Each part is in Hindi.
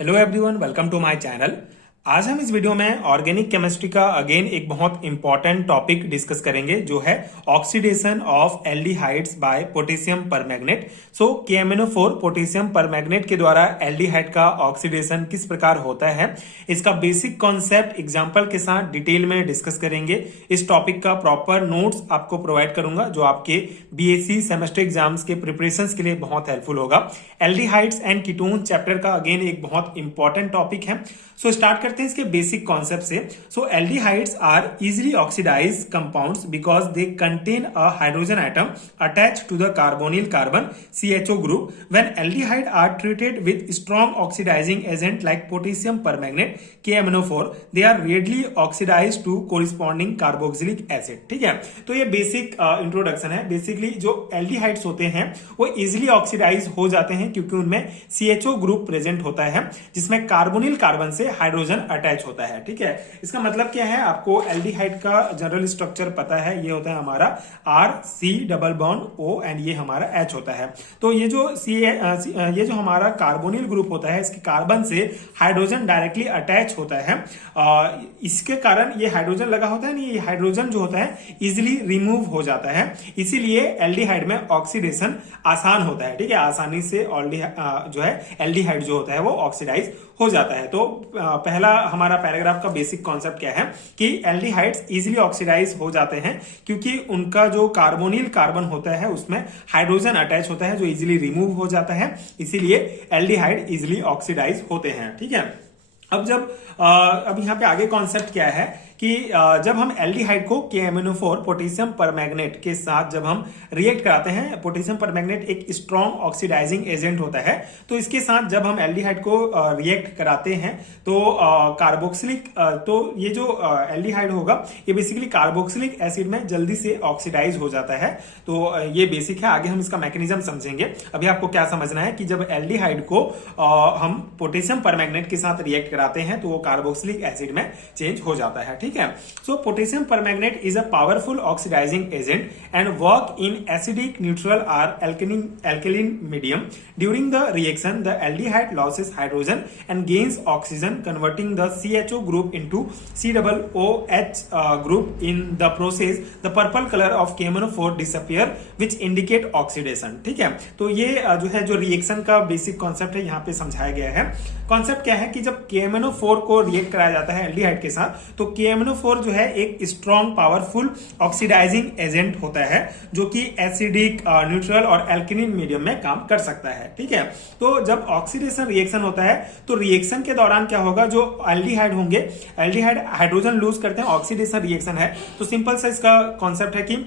Hello everyone, welcome to my channel. आज हम इस वीडियो में ऑर्गेनिक केमिस्ट्री का अगेन एक बहुत इंपॉर्टेंट टॉपिक डिस्कस करेंगे, जो है oxidation of aldehydes by potassium permanganate. So KMnO4 potassium permanganate के द्वारा एल्डिहाइड का ऑक्सीडेशन किस प्रकार होता है, इसका बेसिक कॉन्सेप्ट एग्जांपल के साथ डिटेल में डिस्कस करेंगे। इस टॉपिक का प्रॉपर नोट्स आपको प्रोवाइड करूंगा, जो आपके BSc सेमेस्टर एग्जाम्स के प्रिपरेशंस के लिए बहुत हेल्पफुल होगा। एल्डिहाइड्स एंड कीटोन चैप्टर का अगेन एक बहुत इंपॉर्टेंट टॉपिक है। सो स्टार्ट करते हैं इसके बेसिक कॉन्सेप्ट से। So aldehydes are easily oxidise compounds because they contain a hydrogen atom attached to the carbonyl carbon CHO group. When aldehyde are treated with strong oxidizing agent like potassium permanganate KMnO4, they are readily oxidized to corresponding carboxylic acid। ठीक है, तो ये बेसिक इंट्रोडक्शन है। बेसिकली जो एल्डिहाइड्स होते हैं वो इजिली ऑक्सीडाइज हो जाते हैं क्योंकि उनमें CHO ग्रुप प्रेजेंट होता है, जिसमें कार्बोनिल कार्बन से हाइड्रोजन अटैच होता है। ठीक है, इसका मतलब क्या है, आपको एल्डिहाइड का जनरल स्ट्रक्चर पता है। ये होता है हमारा RC double bond O and ये हमारा H होता है। तो ये जो हमारा कार्बोनिल ग्रुप होता है, इसके कार्बन से हाइड्रोजन डायरेक्टली अटैच होता है। इसके कारण ये हाइड्रोजन लगा होता है, ये हाइड्रोजन जो होता है इजिली रिमूव हो जाता है, इसीलिए एल्डिहाइड में ऑक्सीडेशन आसान होता है। ठीक है, आसानी से जो है एल्डिहाइड जो होता है वो ऑक्सीडाइज हो जाता है। तो पहला हमारा पैराग्राफ का बेसिक कॉन्सेप्ट क्या है कि एल्डिहाइड्स इजिली ऑक्सीडाइज हो जाते हैं क्योंकि उनका जो कार्बोनिल कार्बन होता है उसमें हाइड्रोजन अटैच होता है जो इजिली रिमूव हो जाता है, इसीलिए एल्डिहाइड इजिली ऑक्सीडाइज होते हैं। ठीक है, अब यहाँ पे आगे कॉन्सेप्ट क्या है कि जब हम एल्डिहाइड को KMnO4 पोटेशियम परमैंगनेट के साथ जब हम रिएक्ट कराते हैं, पोटेशियम परमैंगनेट एक स्ट्रॉन्ग ऑक्सीडाइजिंग एजेंट होता है, तो इसके साथ जब हम एल्डिहाइड को रिएक्ट कराते हैं तो कार्बोक्सिलिक तो ये जो एल्डिहाइड होगा ये बेसिकली कार्बोक्सिलिक एसिड में जल्दी से ऑक्सीडाइज हो जाता है। तो ये बेसिक है, आगे हम इसका मैकेनिज्म समझेंगे। अभी आपको क्या समझना है कि जब एल्डिहाइड को हम पोटेशियम परमैंगनेट के साथ रिएक्ट कराते हैं तो वो कार्बोक्सिलिक एसिड में चेंज हो जाता है। ठीक है, so potassium permanganate is a powerful oxidising agent and work in acidic, neutral और alkaline medium. During the reaction, the aldehyde loses hydrogen and gains oxygen, converting the CHO group into COOH group. In the process, the purple color of KMnO4 disappear, which indicate oxidation. ठीक है, तो ये जो रिएक्शन का बेसिक कॉन्सेप्ट है यहाँ पे समझाया गया है। कॉन्सेप्ट क्या है कि जब KMnO4 को रिएक्ट कराया जाता है एल्डिहाइड के साथ, तो KMnO4 जो है एक स्ट्रॉन्ग पावरफुल ऑक्सीडाइजिंग एजेंट होता है जो कि एसिडिक, न्यूट्रल और एल्कलीन मीडियम में काम कर सकता है। ठीक है, तो जब ऑक्सीडेशन रिएक्शन होता है तो रिएक्शन के दौरान क्या होगा, जो एल्डिहाइड होंगे, एल्डिहाइड हाइड्रोजन लूज करते हैं। ऑक्सीडेशन रिएक्शन है तो सिंपल सा इसका कॉन्सेप्ट है कि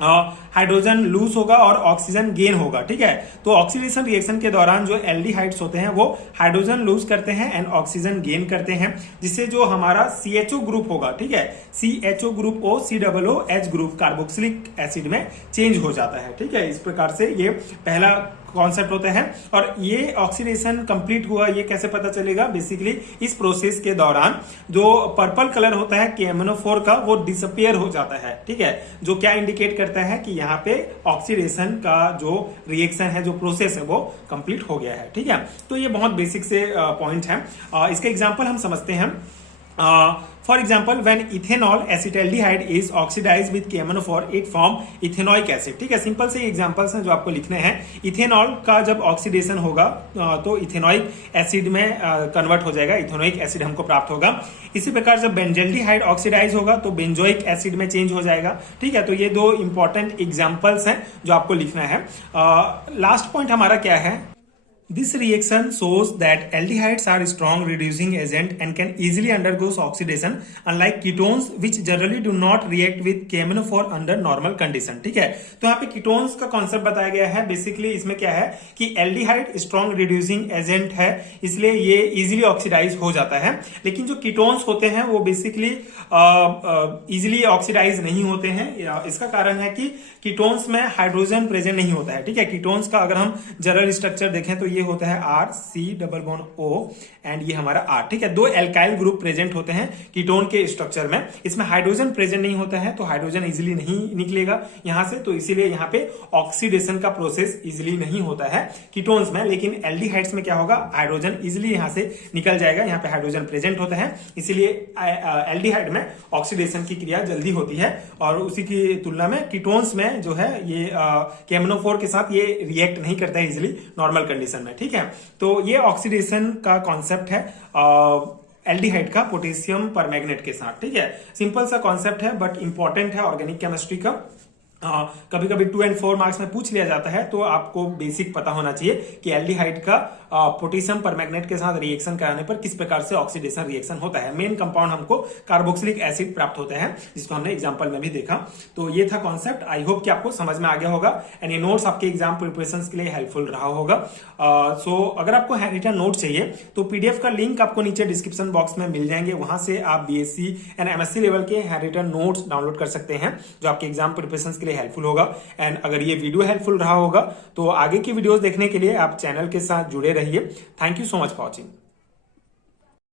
हाइड्रोजन लूज होगा और ऑक्सीजन गेन होगा। ठीक है, तो ऑक्सीडेशन रिएक्शन के दौरान जो एल्डिहाइड्स होते हैं वो हाइड्रोजन लूज करते हैं एंड ऑक्सीजन गेन करते हैं, जिससे जो हमारा CHO ग्रुप होगा, ठीक है, CHO group O COOH group carboxylic acid में चेंज हो जाता है। ठीक है, इस प्रकार से ये पहला कॉन्सेप्ट होता है। और ये ऑक्सीडेशन कंप्लीट हुआ ये कैसे पता चलेगा, बेसिकली इस प्रोसेस के दौरान जो पर्पल कलर होता है KMnO4 का वो डिसअपियर हो जाता है। ठीक है, जो क्या इंडिकेट करता है कि यहाँ पे ऑक्सीडेशन का जो रिएक्शन है, जो प्रोसेस है वो कंप्लीट हो गया है। ठीक है, तो ये बहुत बेसिक से पॉइंट है। इसका एग्जांपल हम समझते हैं। For example, when ethanol acetaldehyde is oxidized with KMnO4, it form ethanoic acid. ठीक है, सिंपल से एग्जांपल्स हैं जो आपको लिखने हैं। इथेनॉल का जब ऑक्सीडेशन होगा तो इथेनोइक एसिड में कन्वर्ट हो जाएगा, इथेनोइक एसिड हमको प्राप्त होगा। इसी प्रकार जब बेंजल्डिहाइड ऑक्सीडाइज होगा तो बेंजोइक एसिड में चेंज हो जाएगा। ठीक है, तो ये दो इंपॉर्टेंट एग्जांपल्स हैं जो आपको लिखना है। लास्ट पॉइंट हमारा क्या है, this reaction shows that aldehydes are strong reducing agent and can easily undergo oxidation, unlike ketones which generally do not react with KMnO4 under normal condition। ठीक है, तो यहाँ पे कीटोन्स का कॉन्सेप्ट बताया गया है। बेसिकली इसमें क्या है कि एल्डिहाइड स्ट्रॉन्ग रिड्यूसिंग एजेंट है, इसलिए ये इजिली ऑक्सीडाइज हो जाता है। लेकिन जो कीटोन्स होते हैं वो बेसिकली इजिली ऑक्सीडाइज नहीं होते हैं। इसका कारण है कि कीटोन्स में हाइड्रोजन प्रेजेंट नहीं होता है। ठीक है, कीटोन्स का अगर हम जनरल स्ट्रक्चर देखें तो ये होता है R, C double bond O and ये हमारा R, ठीक है। दो एल्काइल ग्रुप प्रेजेंट होते हैं कीटोन के स्ट्रक्चर में। इसमें हाइड्रोजन प्रेजेंट नहीं होता है, तो हाइड्रोजन इजिली नहीं निकलेगा यहां से, तो इसीलिए यहाँ पे ऑक्सीडेशन का प्रोसेस इजिली नहीं होता है कीटोन्स में। लेकिन एल्डिहाइड्स में क्या होगा, हाइड्रोजन इजिली यहां से निकल जाएगा, यहाँ पे हाइड्रोजन प्रेजेंट होता है, इसीलिए एल्डिहाइड में ऑक्सीडेशन की क्रिया जल्दी होती है। और उसी की तुलना में कीटोन्स में जो है ये केमनोफोर के साथ ये रिएक्ट नहीं करता है इजिली नॉर्मल कंडीशन में, ठीक है। तो ये ऑक्सीडेशन का कॉन्सेप्ट है एल्डिहाइड का पोटेशियम परमैंगनेट के साथ, ठीक है। सिंपल सा कॉन्सेप्ट है बट इंपॉर्टेंट है ऑर्गेनिक केमिस्ट्री का। कभी कभी 2 और 4 मार्क्स में पूछ लिया जाता है, तो आपको बेसिक पता होना चाहिए कि एल्डिहाइड का पोटेशियम परमैंगनेट के साथ रिएक्शन कराने पर किस प्रकार से ऑक्सीडेशन रिएक्शन होता है। मेन कंपाउंड हमको कार्बोक्सिलिक एसिड प्राप्त होता है, जिसको हमने एग्जांपल में भी देखा। तो ये था कॉन्सेप्ट, आई होप कि आपको समझ में आ गया होगा एंड ये नोट्स आपके एग्जाम प्रिपरेशन के लिए हेल्पफुल रहा होगा। सो अगर आपको हैंड रिटन नोट चाहिए तो पीडीएफ का लिंक आपको नीचे डिस्क्रिप्शन बॉक्स में मिल जाएंगे, वहां से आप बीएससी एंड एमएससी लेवल के हैंड रिटन नोट्स डाउनलोड कर सकते हैं, जो आपके एग्जाम प्रिपरेशन के लिए हेल्पफुल होगा। एंड अगर ये वीडियो हेल्पफुल रहा होगा तो आगे की वीडियोस देखने के लिए आप चैनल के साथ जुड़े रहिए। Thank you so much for watching.